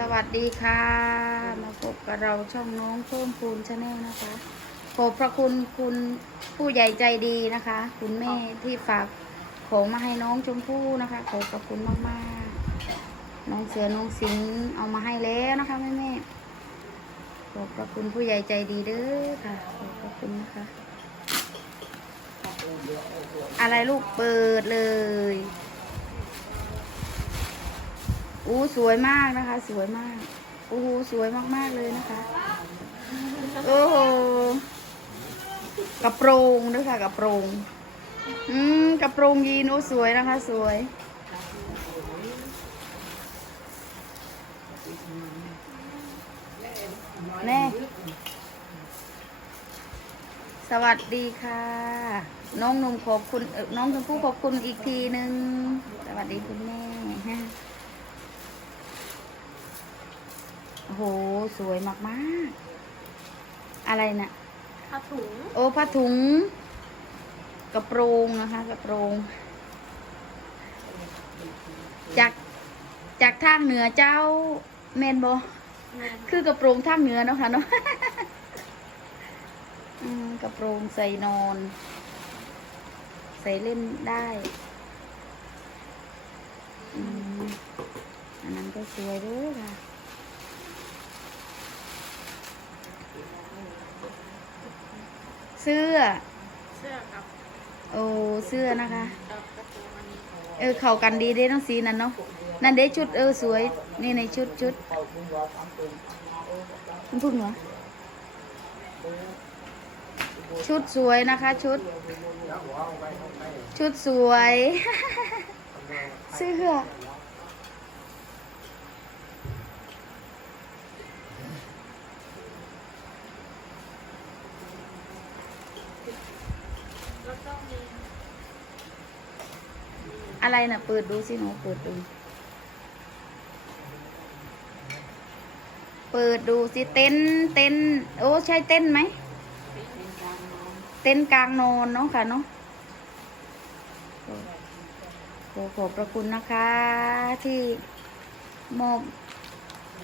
สวัสดีค่ะ มาพบกับเราช่องน้องเพิ่มพูนชาแนลนะคะ ขอบพระคุณคุณผู้ใหญ่ใจดีนะคะ คุณแม่ที่ฝากของมาให้น้องชมพู่นะคะ ขอบพระคุณมากๆน้องเสือน้องสิงเอามาให้แล้วนะคะแม่แม่ขอบพระคุณผู้ใหญ่ใจดีเด้อค่ะขอบพระคุณนะคะ อะไรลูกเปิดเลย อู้สวยมากนะคะ สวยมากโอ้โหสวยมากๆเลยนะคะ โอ้โหกระโปรงด้วยค่ะกระโปรง อืมกระโปรงยีนโอ้สวยนะคะ สวยแน่สวัสดีค่ะ น้องหนุ่มขอบคุณน้องชมพู่ขอบคุณอีกทีหนึ่งสวัสดีคุณแม่ฮะ โอ้โห สวยมากๆอะไรนะ่ะผ้าถุง โอ้ผ้าถุง กระโปรงนะคะ กระโปรง จากจากทางเหนือเจ้าเมนบอแม่คือกระโปรงทางเหนือเนาะค่ะเนาะอืมกระโปรงใส่นอน ใส่เล่นได้อืมอันนั้นก็สวยด้วยค่ะ เสื้อ เสื้อกับโอ้เสื้อนะคะ กับกระโปรงอันนี้เออเข้ากันดีเด้น้องสีนั่นเนาะนั่นเด้ชุดเออสวย นี่ในชุดชุดมันพูดเหรอชุดสวยนะคะ ชุด ชุดสวย เสื้อ แล้วก็มี อะไรน่ะ เปิดดูสิหนูเปิดดู เปิดดูสิเต็นเต็นโอ้ใช่เต็นไหม เต็นกลางนอนเนาะค่ะเนาะขอขอบพระคุณนะคะ ที่มอบ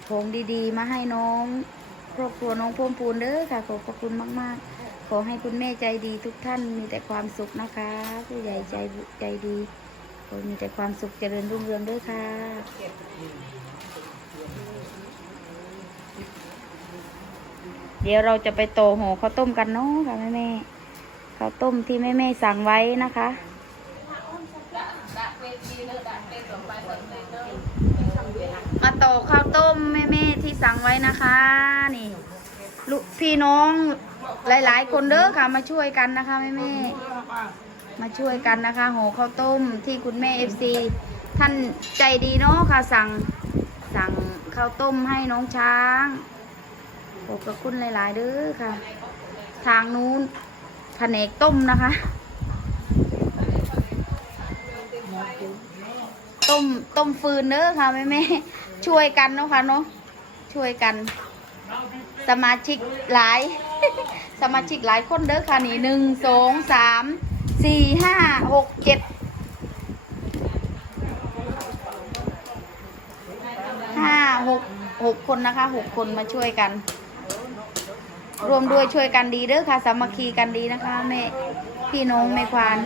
ของดีๆ มาให้น้อง ครอบครัวน้องพ่วมพูนเด้อค่ะ ขอบพระคุณมาก ๆ ขอให้คุณแม่ใจดีทุกท่านมีแต่ความสุขนะคะ ผู้ใหญ่ใจใจดี ขอมีแต่ความสุขเจริญรุ่งเรืองด้อค่ะเดี๋ยวเราจะไปโตห่อข้าวต้มกันเนาะค่ะแม่แม่ข้าวต้มที่แม่แม่สั่งไว้นะคะมาโตข้าวต้มแม่แม่ที่สั่งไว้นะคะ นี่ลูกพี่น้องหลาย ๆ คนเด้อค่ะมาช่วยกันนะคะแม่แม่ มาช่วยกันนะคะห่อข้าวต้มที่คุณแม่เอฟซีท่านใจดีเนาะค่ะ สั่งสั่งข้าวต้มให้น้องช้างขอบพระคุณหลายๆเด้อค่ะ ทางนู้นแผนกต้มนะคะ ต้มต้มฟืนเด้อค่ะแม่แม่ๆช่วยกันเนาะค่ะเนาะช่วยกัน สมาชิกหลาย สมาชิกหลายคนเด้อค่ะนี่หนึ่งสองสาม สี่ห้าหกเจ็ดห้าหกหกคนนะคะหกคนมาช่วยกัน รวมด้วยช่วยกันดีเด้อค่ะ สามัคคีกันดีนะคะแม่พี่น้องแม่ควาน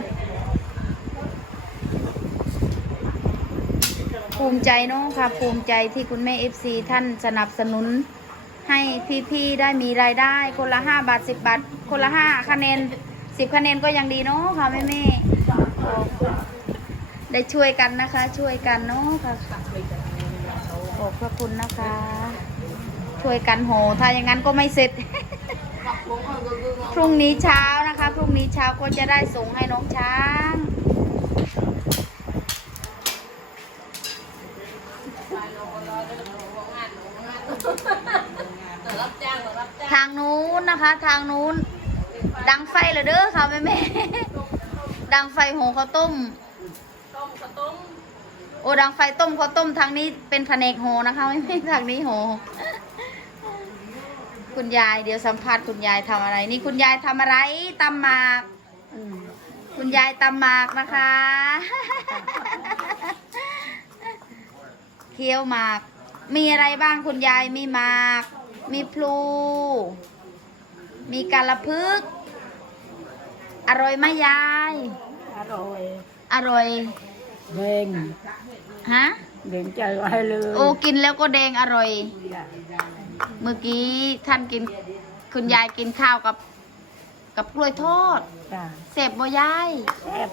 ภูมิใจเนาะค่ะ ภูมิใจที่คุณแม่เอฟซีท่านสนับสนุน ให้พี่ๆได้มีรายได้คนละห้าบาทสิบบาท คนละห้าคะแนน สิบคะแนนก็ยังดีเนาะค่ะแม่แม่ได้ช่วยกันนะคะ ช่วยกันเนาะค่ะขอบพระคุณนะคะ ช่วยกันโห ถ้าอย่างนั้นก็ไม่เสร็จ พรุ่งนี้เช้านะคะ พรุ่งนี้เช้าก็จะได้ส่งให้น้องช้างทางนู้นนะคะ ทางนู้น ดังไฟเลยเด้อค่ะแม่แม่ๆดังไฟโหข้าวต้ม ต้มข้าวต้ม โอ้ดังไฟต้มข้าวต้มทางนี้เป็นแผนกโหนะคะไม่ไม่ทางนี้โห คุณยายเดี๋ยวสัมภาษณ์คุณยายทำอะไร นี่คุณยายทำอะไรตำหมากอืมคุณยายตำหมากนะคะเคี้ยวหมาก มีอะไรบ้างคุณยายมีหมาก มีพลู มีกาละพึก อร่อยไหมยาย อร่อยอร่อยแดงฮะเด่นใจไว้เลยโอ้กินแล้วก็แดงอร่อยจ้ะเมื่อกี้ท่านกินคุณยายกินข้าวกับ กับกล้วยทอดจ้ะเสพบ่ยายแซ่บ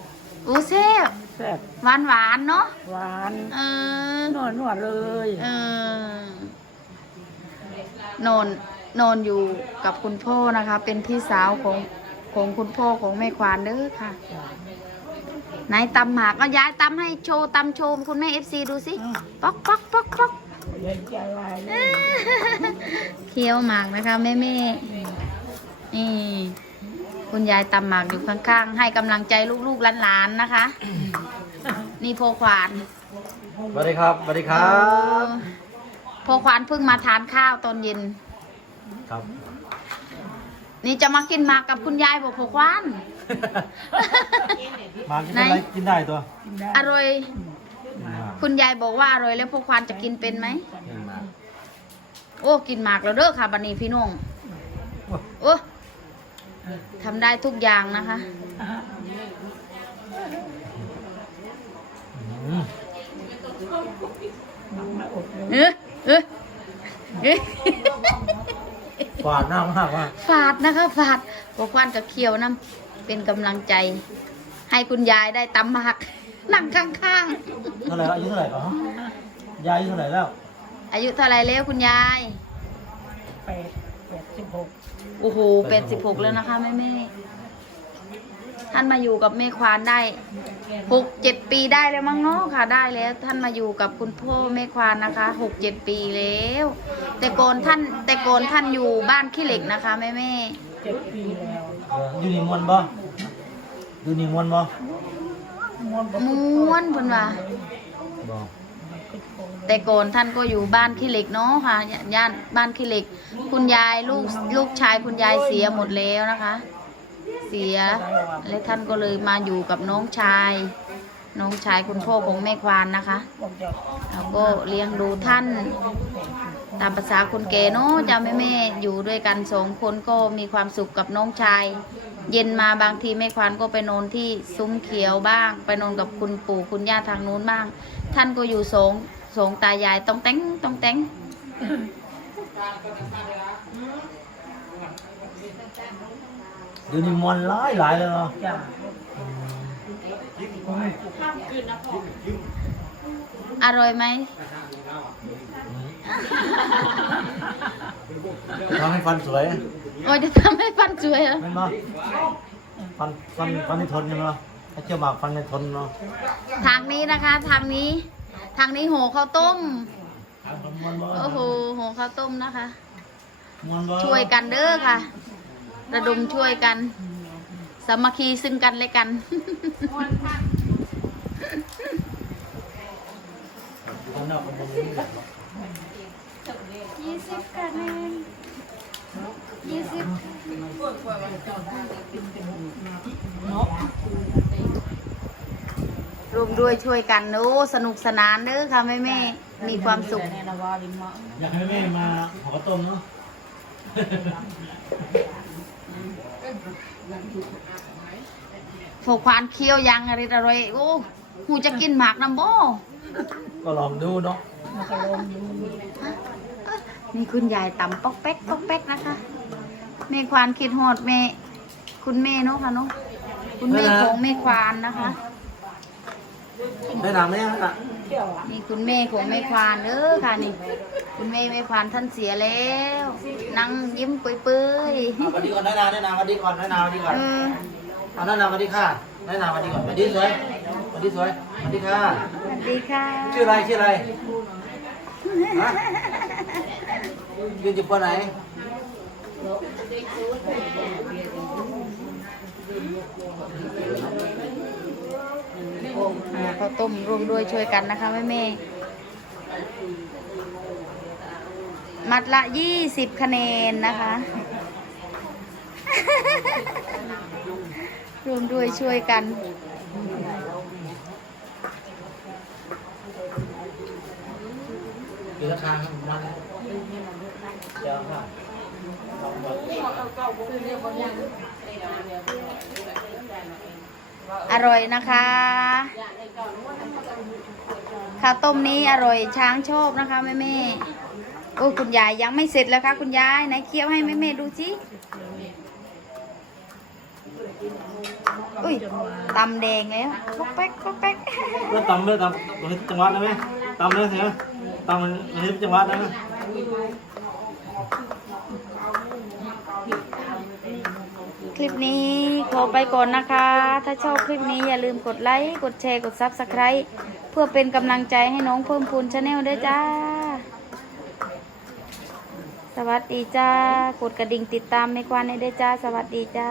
อู้เซ่บแซ่บหวานหวานๆเนาะหวานเออ นวดนวดเลยเออนอนนอนอยู่กับคุณพ่อนะคะ เป็นพี่สาวของ ของคุณพ่อของแม่ควานเด้อค่ะไหนตำหมากก็ย้ายตำให้โชว์ตำโชว์คุณแม่เอฟซีดูสิป๊อกป๊อกป๊อกป๊อกเด่นใจไว้เลยเคี้ยวหมากนะคะแม่แม่นี่คุณยายตำหมากอยู่ข้างๆ ให้กำลังใจลูกๆหลานๆนะคะ นี่โพควานสวัสดีครับสวัสดีครับโพควานเพิ่งมาทานข้าวตอนเย็นครับ นี่จะมากินหมากกับคุณยายบอกโพควานมากินไหนอะไรกินได้ตัวกินได้อร่อยมาคุณยายบอกว่าอร่อยแล้วโพควานจะกินเป็นไหมกินมาโอ้กินหมากแล้วเด้อค่ะบันนี้พี่น้องโอ้ทำได้ทุกอย่างนะคะอืมมาอบเลยเออเออเออ หวานมากมากว่าฝาดนะคะฝาดพวกควันกับเคียวน้ำเป็นกำลังใจ ให้คุณยายได้ตำหมากนั่งข้างเท่าไหร่แล้วอายุเท่าไหร่อ๋อยายอายุเท่าไหร่แล้วๆ อายุเท่าไรแล้วคุณยาย แปดแปดสิบหกโอ้โหเป็นสิบหกแล้วนะคะแม่แม่ ท่านมาอยู่กับแม่ควานได้หกเจ็ดปีได้แล้วมั้งเนาะค่ะ ได้แล้ว ท่านมาอยู่กับคุณพ่อแม่ควานนะคะหกเจ็ดปีแล้ว แต่ก่อนท่านแต่ก่อนท่านอยู่บ้านขี้เหล็กนะคะแม่แม่เจ็ดปีแล้วเอออยู่นี่มวนบ่อยู่นี่มวนบ่ม้วนบ่ม้วนเพิ่นว่าบ่แต่ก่อนท่านก็อยู่บ้านขี้เหล็กเนาะค่ะย่านบ้านขี้เหล็ก คุณยายลูกลูกชายคุณยายเสียหมดแล้วนะคะ เสีย และท่านก็เลยมาอยู่กับน้องชาย น้องชายคุณพ่อของแม่ควานนะคะบอกจะแล้วก็เลี้ยงดูท่านตามภาษาคนแก่เนาะจ้าแม่แม่ๆอยู่ด้วยกันสองคนก็มีความสุขกับน้องชาย เย็นมาบางทีแม่ควานก็ไปนอนที่ซุ้มเขียวบ้าง ไปนอนกับคุณปู่คุณย่าทางนู้นบ้าง ท่านก็อยู่สองสองตายายต้องแต่งต้องแต่ง อยู่นี่มวนหลายหลายเลยเนาะจ้ะอร่อยไหมทำให้ฟันสวยโอ้ยจะทำให้ฟันสวยเหรอแม่นบ่ฟันฟันฟันให้ทนใช่ไหมให้เชื่อหมากฟันให้ทนเนาะทางนี้นะคะ ทางนี้ ทางนี้โหข้าวต้ม มวนบ่โอ้โหโหข้าวต้มนะคะ มวนบ่ช่วยกันเด้อค่ะ ระดมช่วยกัน สามัคคีซึ่งกันและกัน ข้างนอกมันบ่มีแบบบ่ยี่สิบคะแนนยี่สิบรวมด้วยช่วยกันโอ้สนุกสนานเด้อค่ะแม่แม่ๆมีความสุข อยากให้แม่มาหอกระต้มเนาะ โฟควานเคี้ยวยังอะไรอะไรโอ้หูจะกินหมากน้ำโบก็ลองดูเนาะมันก็ลงดูนี่คุณยายตำป๊อกแป๊กป๊อกแป๊กนะคะแม่ควานคิดฮอดแม่คุณแม่เนาะค่ะเนาะคุณแม่ของแม่ควานนะคะได้หนังไหมอะเที่ยวอะ นี่คุณแม่ของแม่ควานเด้อค่ะนี่คุณแม่แม่ควานท่านเสียแล้ว นั่งยิ้มเปื่อยเอาวันดีก่อนได้นาได้นาวันดีก่อนได้นาวันดีก่อนๆเออเอาได้นาวันดีค่ะได้นาวันดีก่อนวันดีสวยวันดีสวยวันดีค่ะสวัสดีค่ะชื่ออะไรชื่ออะไรฮะยืนอยู่ปไหนอ่า ข้าวต้มร่วมด้วยช่วยกันนะคะแม่แม่มัดละยี่สิบคะแนนนะคะรวมด้วยช่วยกันอยู่ราคาของมันเจ้าค่ะอ อร่อยนะคะ ข้าวต้มนี้อร่อยช้างชอบนะคะแม่แม่โอ้ยคุณยายยังไม่เสร็จแล้วค่ะ คุณยายไหนเคี้ยวให้แม่แม่ดูสิอุ้ยตำแดงแล้วป๊อกแป๊กป๊อกแป๊กเมื่อตำเมื่อตำมันจังหวัดได้ไหมตำเลยสินะตำมันมันจังหวัดได้ไหม ลิปนี้ขอไปก่อนนะคะ ถ้าชอบคลิปนี้อย่าลืมกดไลค์กดแชร์กดซับสไครต์เพื่อเป็นกำลังใจให้น้องเพิ่มพูนชาแนลด้วยจ้า สวัสดีจ้ากดกระดิ่งติดตามไม่ควันได้วยจ้า สวัสดีจ้า